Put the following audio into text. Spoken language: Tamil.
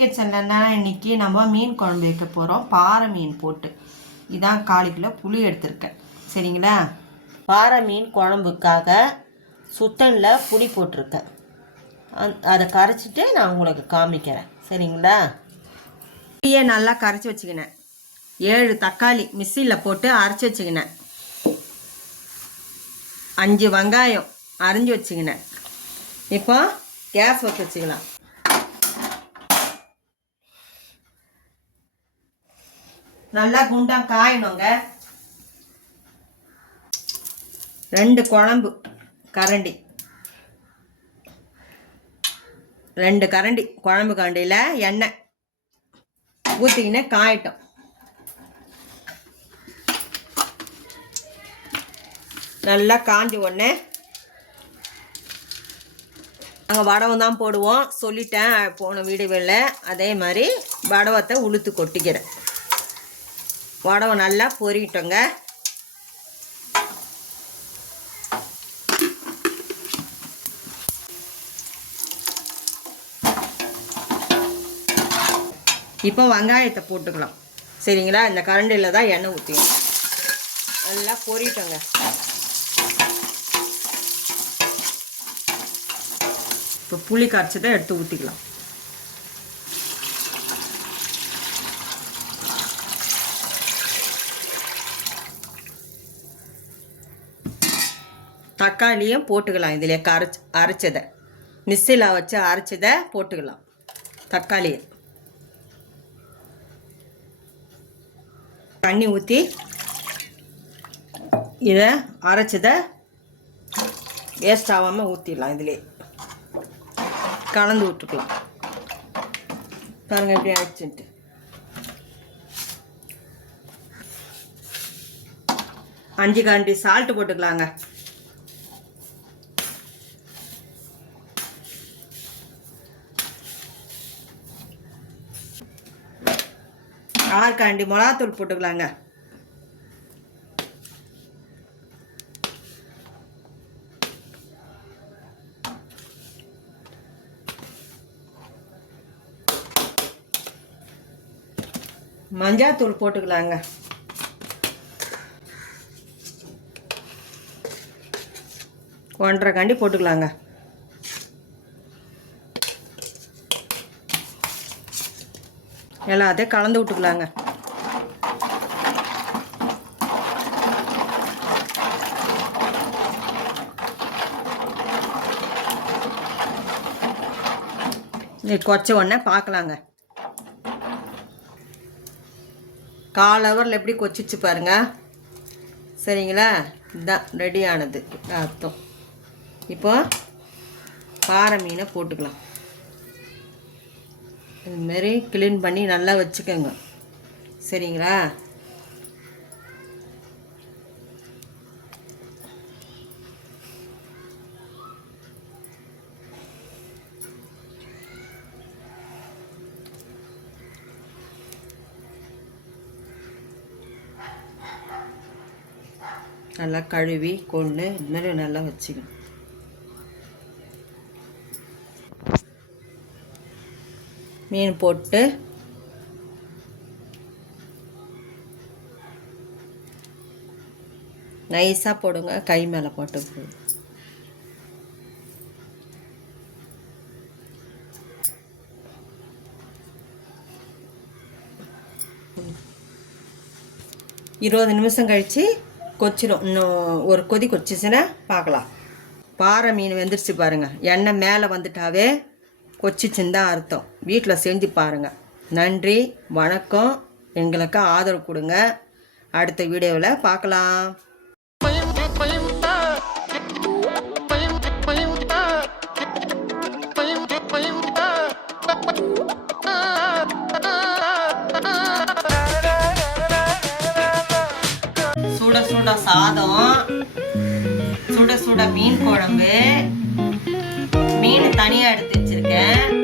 கிச்சன்லன்னா இன்றைக்கி நம்ம மீன் குழம்பு வைக்க போகிறோம் பாறை மீன் போட்டு. இதான் கால் கிலோ புளி எடுத்திருக்கேன். சரிங்களா? பாறை மீன் குழம்புக்காக சுத்தனில் புளி போட்டிருக்கேன். அதை கரைச்சிட்டு நான் உங்களுக்கு காமிக்கிறேன். சரிங்களா? புளியை நல்லா கரைச்சி வச்சுக்கினேன். ஏழு தக்காளி மிக்சியில் போட்டு அரைச்சி வச்சுக்கினேன். அஞ்சு வெங்காயம் அரிஞ்சு வச்சுக்கினேன். இப்போ கேஸ் வச்சு வச்சுக்கலாம். நல்லா குண்டாக காயணுங்க. ரெண்டு குழம்பு கரண்டி. ரெண்டு கரண்டி குழம்பு கரண்டியில் எண்ணெய் ஊற்றிக்கினே காயட்டும். நல்லா காஞ்ச உடனே நாங்கள் வடவம் தான் போடுவோம். சொல்லிட்டேன் போன வீடியோவில் அதே மாதிரி வடவத்தை உளுத்து கொட்டிக்கிறேன். வடகம் நல்லா பொரிக்கிட்டோங்க இப்போ வெங்காயத்தை போட்டுக்கலாம். சரிங்களா? இந்த கரண்டியில் தான் எண்ணெய் ஊற்றிக்கணும் நல்லா பொறிட்டோங்க. இப்போ புளி கரைச்சதை எடுத்து ஊற்றிக்கலாம் தக்காளியும் போட்டுக்கலாம் இதில் கரைச்சி அரைச்சதை. மிக்சியில் வச்சு அரைச்சதை போட்டுக்கலாம். தக்காளியை. தண்ணி ஊற்றி இதை அரைச்சதை வேஸ்ட் ஆகாமல் ஊற்றிடலாம் இதிலே. கலந்து விட்டுக்கலாம். பாருங்க எப்படி அரைச்சிட்டு அஞ்சு காண்டி சால்ட்டு போட்டுக்கலாங்க. ஆறு காண்டி மிளகாத்தூள் போட்டுக்கலாங்க. மஞ்சாத்தூள் போட்டுக்கலாங்க. ஒன்றரை காண்டி போட்டுக்கலாங்க. எல்லாத்தையும் கலந்து விட்டுக்கலாங்க. கொச்ச உடனே பார்க்கலாங்க. கால் ஹவரில் எப்படி கொச்சிச்சு பாருங்க. சரிங்களா? இதுதான் ரெடி ஆனது. அர்த்தம் இப்போ பாறை மீனை போட்டுக்கலாம். இதுமாரி க்ளீன் பண்ணி நல்லா வச்சுக்கோங்க. சரிங்களா? நல்லா கழுவி கொண்டு இதுமாரி நல்லா வச்சுக்கணும். மீன் போட்டு நைஸாக போடுங்க. கை மேலே போட்டு. இருபது நிமிஷம் கழித்து கொச்சிடும் இன்னும் ஒரு கொதி கொச்சிச்சுன்னா பார்க்கலாம் பாறை மீன் வெந்துருச்சு பாருங்கள் எண்ணெய் மேலே வந்துட்டாவே கொச்சிச்சுன்னு தான் அர்த்தம். வீட்டில் செஞ்சு பாருங்கள் நன்றி வணக்கம். எங்களுக்கு ஆதரவு கொடுங்க. அடுத்த வீடியோவில் பார்க்கலாம் சுட சுட சாதம் சுட சுட மீன் குழம்பு மீன் தனியாக எடுத்து வச்சிருக்கேன்